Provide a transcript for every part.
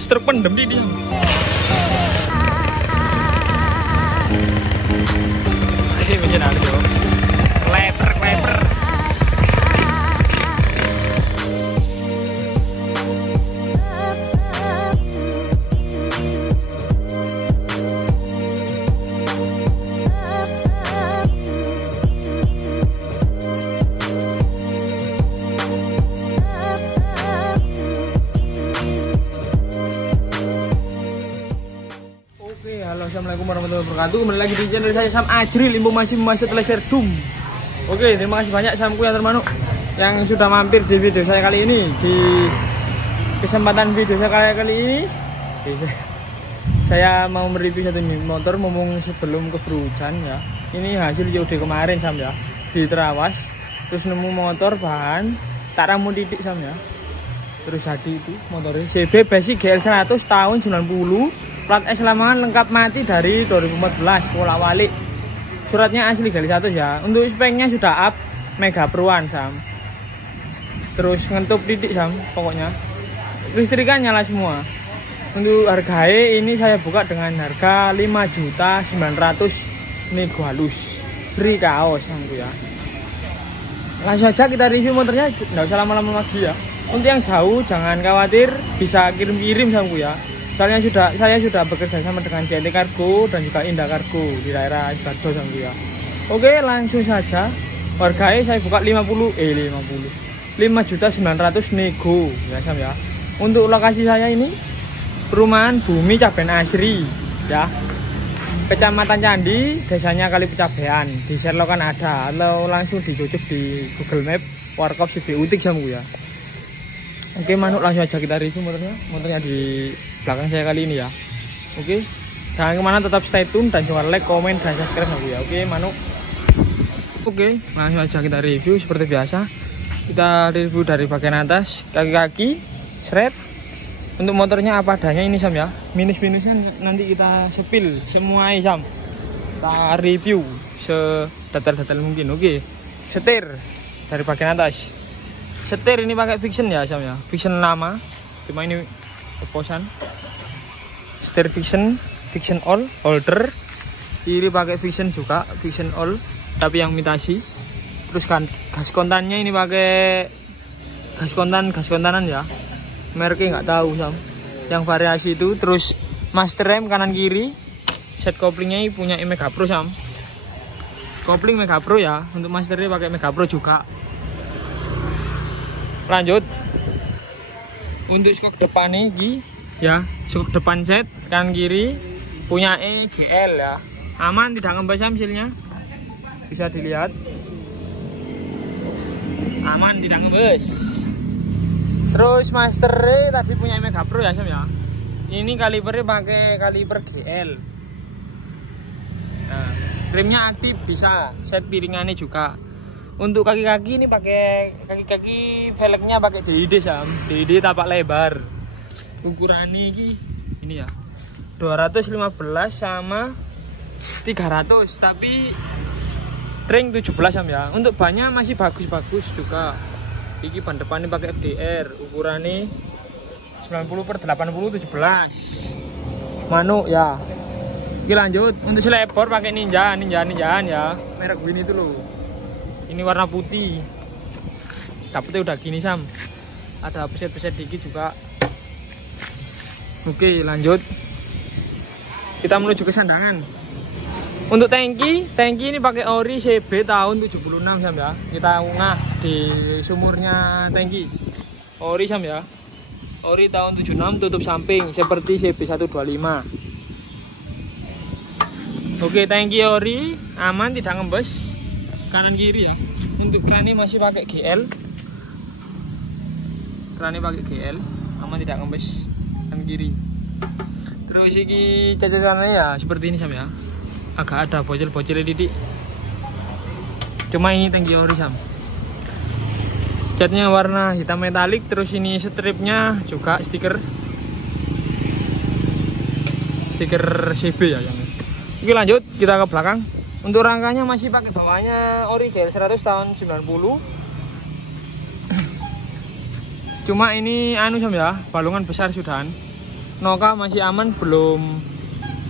Struk pendem di dia. Oke, mesin halus yo. Kleper. Halo, assalamualaikum warahmatullahi wabarakatuh. Kembali lagi di channel saya Sam Ajril, informasi Laser Doom. Oke, terima kasih banyak Samku yang termanuk yang sudah mampir di video saya kali ini. Di kesempatan video saya kali ini saya mau mereview satu motor mumpung sebelum keburu hujan ya. Ini hasil COD kemarin Sam ya, di Terawas. Terus nemu motor bahan tak ramu titik Sam ya. Terus jadi itu motornya CB Basic GL 100 tahun 90, plat S Lamongan lengkap mati dari 2014, pola walik. Suratnya asli GL 100 ya. Untuk speknya sudah up, Mega Pro-an Sam. Terus ngentup titik Sam pokoknya. Listrikan nyala semua. Untuk harganya ini saya buka dengan harga 5.900.000 nego halus. Free kaos Samku ya. Langsung aja kita review motornya, nggak usah lama-lama lagi ya. Untuk yang jauh jangan khawatir, bisa kirim-kirim Samku ya. Soalnya saya sudah bekerja sama dengan JNT Cargo dan juga Indah Cargo di daerah Sidoarjo Samku ya. Oke, langsung saja. Harganya saya buka 5.900.000 nego ya Sam ya. Untuk lokasi saya ini perumahan Bumi Caben Asri ya. Kecamatan Candi, desanya Kali Pecabean. Di Serlokan ada, atau langsung dicucuk di Google Map Warkop CB Utik Samku ya. Oke, manuk langsung aja kita review motornya di belakang saya kali ini ya. Oke, jangan kemana, tetap stay tune dan jangan like, komen, dan subscribe ya. Oke manuk. Oke, langsung aja kita review seperti biasa. Kita review dari bagian atas, kaki-kaki, shred. Untuk motornya apa adanya ini Sam ya. Minus-minusnya nanti kita sepil semua Sam. Kita review sedetail-detail mungkin. Oke, setir dari bagian atas. Setir ini pakai Fiction ya Sam ya. Fiction lama, cuma ini oposan. Setir Fiction all holder. Ini pakai Fiction juga, Fiction all tapi yang imitasi. Terus kan gas kontannya ini pakai gas kontanan ya. Mereknya nggak tahu Sam. Yang variasi itu. Terus master rem kanan kiri. Set koplingnya ini punya Mega Pro Sam. Kopling Mega Pro ya. Untuk masternya pakai Mega Pro juga. Lanjut untuk skok depan ini ya, skok depan set kanan kiri punya GL ya, aman tidak ngembes hasilnya, bisa dilihat aman tidak ngembes. Terus master tadi punya Mega Pro ya Sam ya, ini kalipernya pakai kaliper GL. Nah, remnya aktif, bisa set piringannya juga. Untuk kaki-kaki ini pakai kaki-kaki velgnya pakai DID Sam, DID tapak lebar. Ukurannya ini ya 215 sama 300, tapi ring 17 Sam ya. Untuk bannya masih bagus-bagus juga. Iki ban depan ini pakai FDR, ukurannya 90/80 17. Manuk ya. Oke, lanjut untuk selebor pakai ninjaan ya, merek Win itu loh. Ini warna putih. Dapetnya udah gini Sam. Ada peset-peset dikit juga. Oke, lanjut. Kita menuju ke sandangan. Untuk tangki ini pakai ori CB tahun 76 Sam ya. Kita ngah di sumurnya tangki. Ori Sam ya. Ori tahun 76, tutup samping seperti CB 125. Oke, tangki ori aman, tidak ngembes. Kanan kiri ya. Untuk kerannya masih pakai GL. Kerannya pakai GL, aman tidak ngembes kanan kiri. Terus ini cacatannya ya seperti ini Sam ya. Agak ada bocil-bocil titik. Cuma ini tangki ori Sam. Catnya warna hitam metalik, terus ini stripnya juga stiker CB ya yang. Oke, lanjut kita ke belakang. Untuk rangkanya masih pakai bawahnya ori GL 100 tahun 90. Cuma ini anu Sam ya, balungan besar sudahan. noka masih aman, belum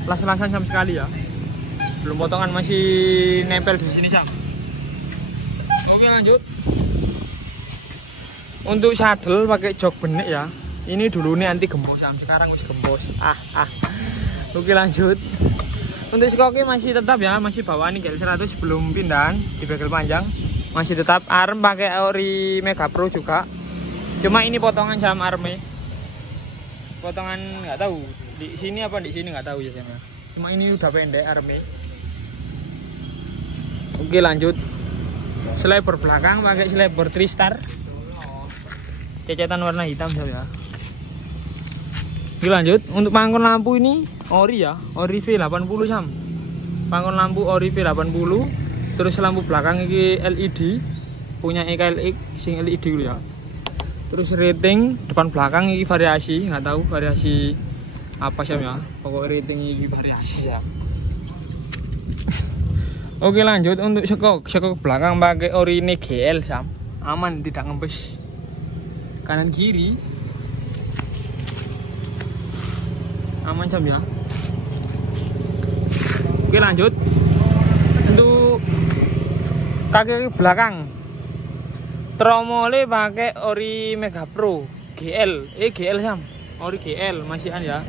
las-lasan sama sekali ya. Belum potongan, masih nempel di sini Sam. Oke lanjut. Untuk saddle pakai jok benek ya. Ini dulu nih anti gembos Sam, sekarang wis gembos. Oke lanjut. Untuk skoknya masih tetap ya, masih bawaan nih GL100 belum pindahan di bagel panjang. Masih tetap arm pakai ori Mega Pro juga. Cuma ini potongan Sam armnya. Potongan nggak tahu di sini apa di sini nggak tahu ya Sam. Cuma ini udah pendek armnya. Oke lanjut. Slider belakang pakai slider Tristar. Cecetan warna hitam ya. Oke lanjut. Untuk pangkon lampu ini ori ya, ori V80 Sam. Pangkon lampu ori V80. Terus lampu belakang ini LED, punya EKLX sing LED dulu ya. Terus rating depan belakang ini variasi, nggak tahu variasi apa Sam ya. Pokoknya rating ini variasi ya. Oke lanjut. Untuk sekok belakang pakai ori ini GL Sam. Aman, tidak ngembes kanan kiri. Aman Sam ya. Oke lanjut. Untuk kaki belakang tromole pakai ori Mega Pro GL. GL Sam. Ori GL masihan ya.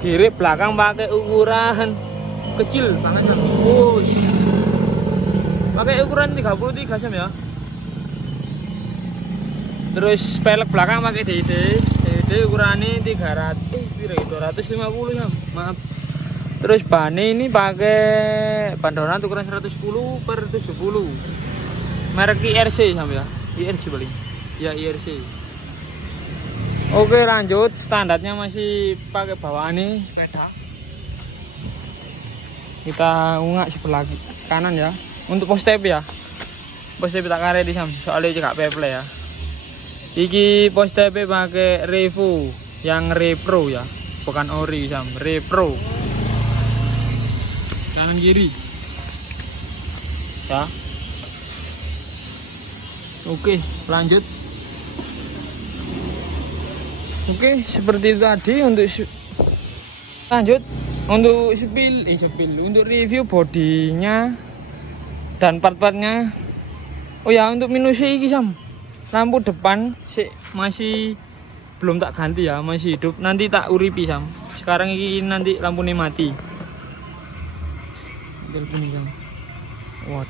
Grip belakang pakai ukuran kecil banget Sam. Pakai ukuran 33 Sam ya. Terus pelek belakang pakai DD ukurannya 250 Sam. Maaf. Terus bannya ini pakai ban donat ukuran 110/70. Merek IRC Sam ya. IRC paling. Ya IRC. Oke lanjut. Standarnya masih pakai bawaan sepeda. Kita ungak sebelah kanan ya. Untuk post tape ya. Post tape tak kare di Sam. Soalnya cekak peple ya. Iki post tape pakai Revo yang Repro ya. Bukan ori Sam, Repro. Kanan kiri ya. Oke lanjut. Oke seperti itu tadi untuk lanjut untuk untuk review bodinya dan part-partnya. Oh ya, untuk minusnya ini Sam, lampu depan masih belum tak ganti ya, masih hidup, nanti tak uripi Sam. Sekarang ini nanti lampu ini mati. Telepon ini Sam. What?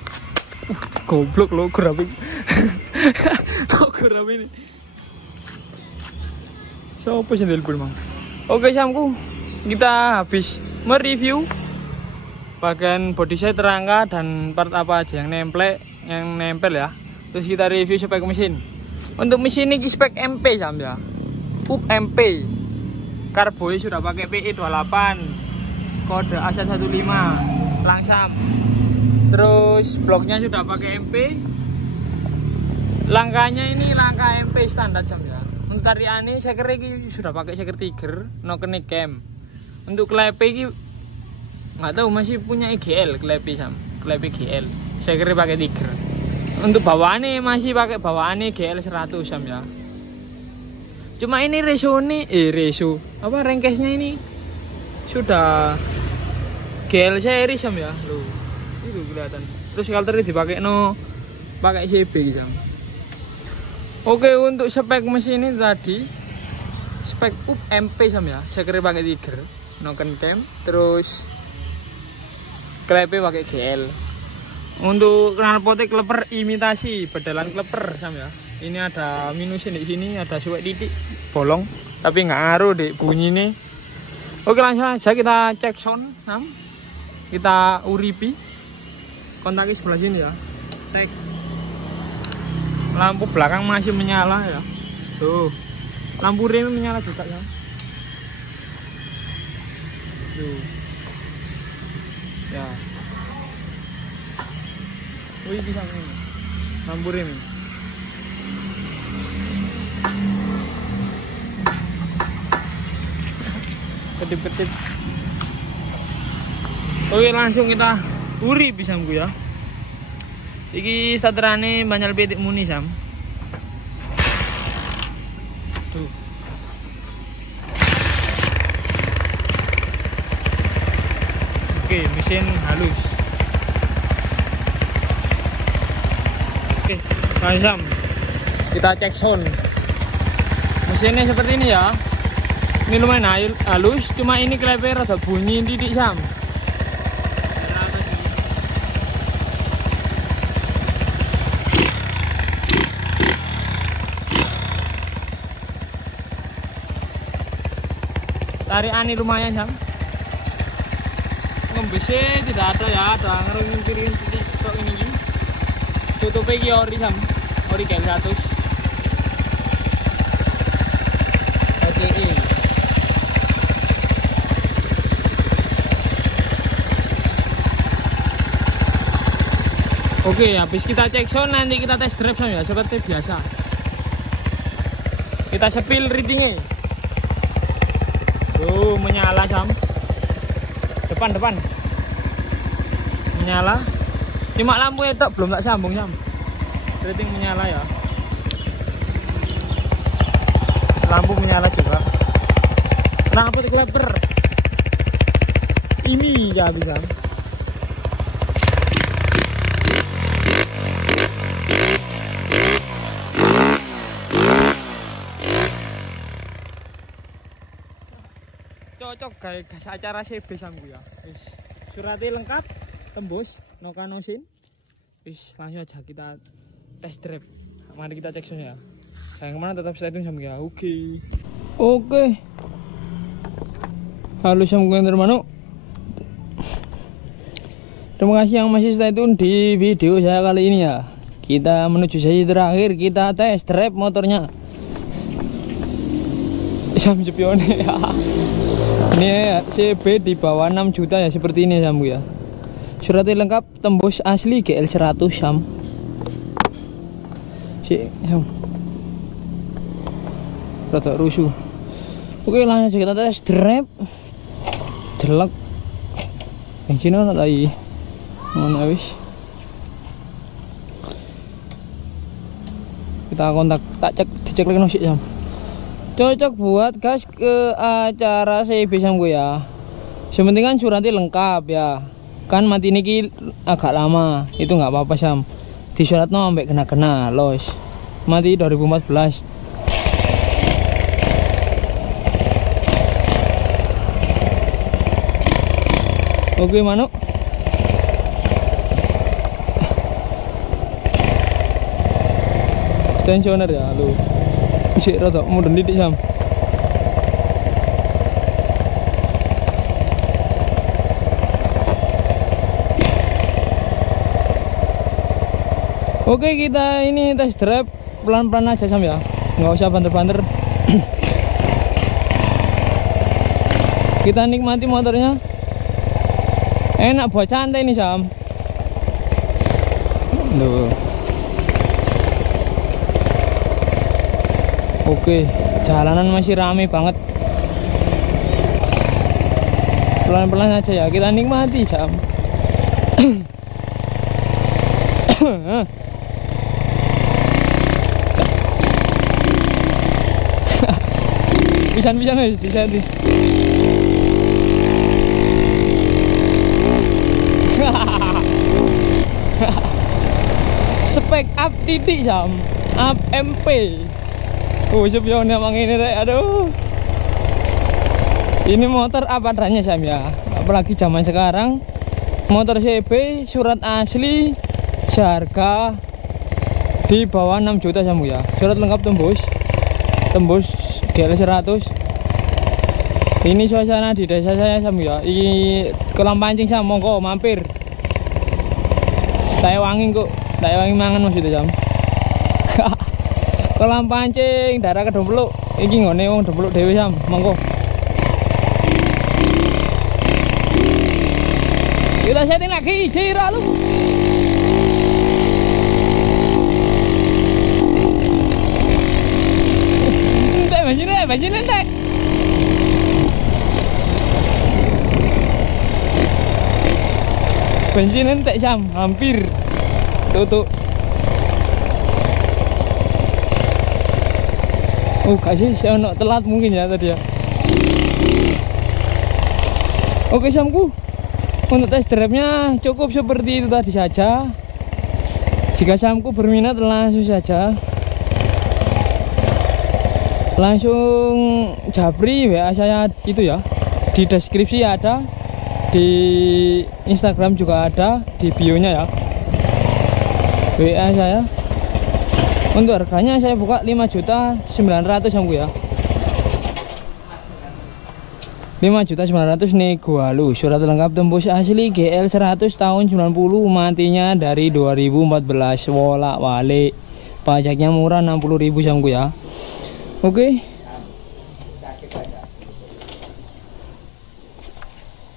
Goblok lo gerabik. Kok gerabik ini? Siapa sih telepon Mang? Oke Samku, kita habis mereview bagian body set, rangka dan part apa aja yang nempel ya. Terus kita review spek mesin. Untuk mesin ini spek MP Sam ya. UP MP. Karboy sudah pakai PE28. Kode A115 langsam. Terus bloknya sudah pakai MP. Langkahnya ini langkah MP standar Sam ya. Untuk tariannya saya kira ini sudah pakai seker tiger, no kena cam. Untuk klepe ini nggak tahu, masih punya IGL klepe Sam, klepe GL. Saya kira pakai tiger. Untuk bawaannya masih pakai bawaannya GL 100 Sam ya. Cuma ini rengkesnya ini sudah GL seri Sam ya. Loh, itu kelihatan. Terus kalternya dipakai pakai CB Sam. Oke, untuk spek mesin ini tadi spek UP MP Sam ya. Saya kira pakai tiger, no cam, terus klepe pakai GL. Untuk knalpotnya kleper imitasi bedalan kleper Sam ya. Ini ada minusnya di sini, ada suwek titik bolong, tapi nggak ngaruh deh bunyi ini. Oke langsung aja kita cek sound Sam. Kita uripi kontaknya sebelah sini ya. Cek. Lampu belakang masih menyala ya. Tuh. Lampu rem menyala juga ya. Tuh. Ya. Wih bisa ini. Lampu rem. Kedip-kedip. Oke langsung kita uri pisamku ya. Iki starterane banyak petik muni Sam. Tuh. Oke, mesin halus. Oke, Sam, kita cek sound. Mesinnya seperti ini ya. Ini lumayan halus, cuma ini kleber rada bunyi titik Sam. Tarikan ini lumayan Sam. Ngembesnya tidak ada ya, ada ngeringin titik kok ini. Tutupnya ini ori Sam, ori kayak 100. HCI. Oke, habis kita cek sound nanti kita tes drive Sam ya, seperti biasa. Kita sepil readingnya. Tuh menyala Sam. Depan menyala, cuma lampu itu belum tak sambung Sam. Rating menyala ya, lampu menyala juga. Lampu kleber ini nggak bisa. Cocok guys acara CB Samku ya. Wis suratnya lengkap, tembus, nokanosin. Wis langsung aja kita tes drive. Mari kita cek sound ya. Sayang kemana tetap stay tune Samku ya. Oke. Halo Samku yang termanu. Terima kasih yang masih stay tune di video saya kali ini ya. Kita menuju sesi terakhir, kita tes drive motornya. Sam Jepione ya. Ini CB di bawah 6 juta ya, seperti ini Sam ya. Suratnya lengkap, tembus asli GL 100 Sam. Sam. Rada rusuh. Oke, langsung aja kita tes drive. Jelek. Bensin ono tadi. Ngono wis. Kita kontak, tak cek dicek lagi sik Sam. Cocok buat gas ke acara CB Samku ya. Sementing kan suratnya lengkap ya. Kan mati niki agak lama, itu nggak apa-apa Sam. Di surat no sampai kena los. Mati 2014. Oke Manu. Stationer ya lu. Bisa rada mudun didik Sam. Oke, kita ini tes drive pelan-pelan aja Sam ya, nggak usah banter-banter. Kita nikmati motornya, enak buat santai nih Sam. Loh. Oke, jalanan masih rame banget. Pelan-pelan aja ya, kita nikmati Sam. Bisa-bisa guys, disati. Spek up titik Sam, up MP. Oh, Jepione emang ini rek, aduh. Ini motor apa adanya Sam ya. Apalagi zaman sekarang, motor CB surat asli seharga di bawah 6 juta Sam ya. Surat lengkap tembus GL 100. Ini suasana di desa saya Sam ya. Ini kolam pancing Sam, monggo mampir. Saya wangi kok, saya wangi mangan maksudnya Sam. Kolam pancing daerah Kedompluk. Iki ngone wong Dompluk dhewe Sam, monggo. Kita setting lagi jira lu. Entek banjir entek. Bensin entek Sam, hampir tutup. Oh kasih saya nak telat mungkin ya tadi ya. Oke Samku, Untuk test drive-nya cukup seperti itu tadi saja. Jika Samku berminat langsung saja, langsung japri WA saya itu ya. Di deskripsi ada, di Instagram juga ada, di bio-nya ya. WA saya. Untuk harganya saya buka 5.900.000 Samku ya. 5.900.000 nego halus. Surat lengkap tembus asli GL 100 tahun 90, matinya dari 2014, wolak walik. Pajaknya murah 60.000 Samku ya. Oke.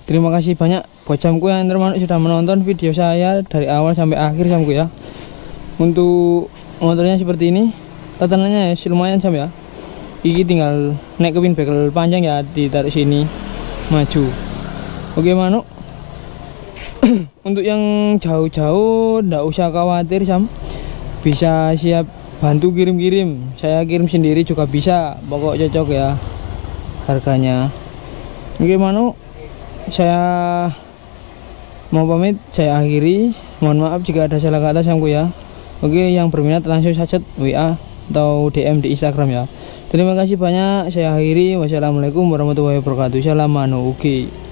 Terima kasih banyak buat Samku yang termasuk sudah menonton video saya dari awal sampai akhir Samku ya. Untuk motornya seperti ini, tatanannya ya lumayan Sam ya. Iki tinggal naik ke pin bekel panjang ya, ditaruh sini maju. Oke Manuk. Untuk yang jauh-jauh ndak usah khawatir Sam, bisa siap bantu kirim-kirim, saya kirim sendiri juga bisa, pokok cocok ya harganya. Oke Manuk, saya mau pamit, saya akhiri. Mohon maaf jika ada salah kata Samku ya. Oke, yang berminat langsung saja WA atau DM di Instagram ya. Terima kasih banyak, saya akhiri. Wassalamualaikum warahmatullahi wabarakatuh. Salam Manuk. Oke.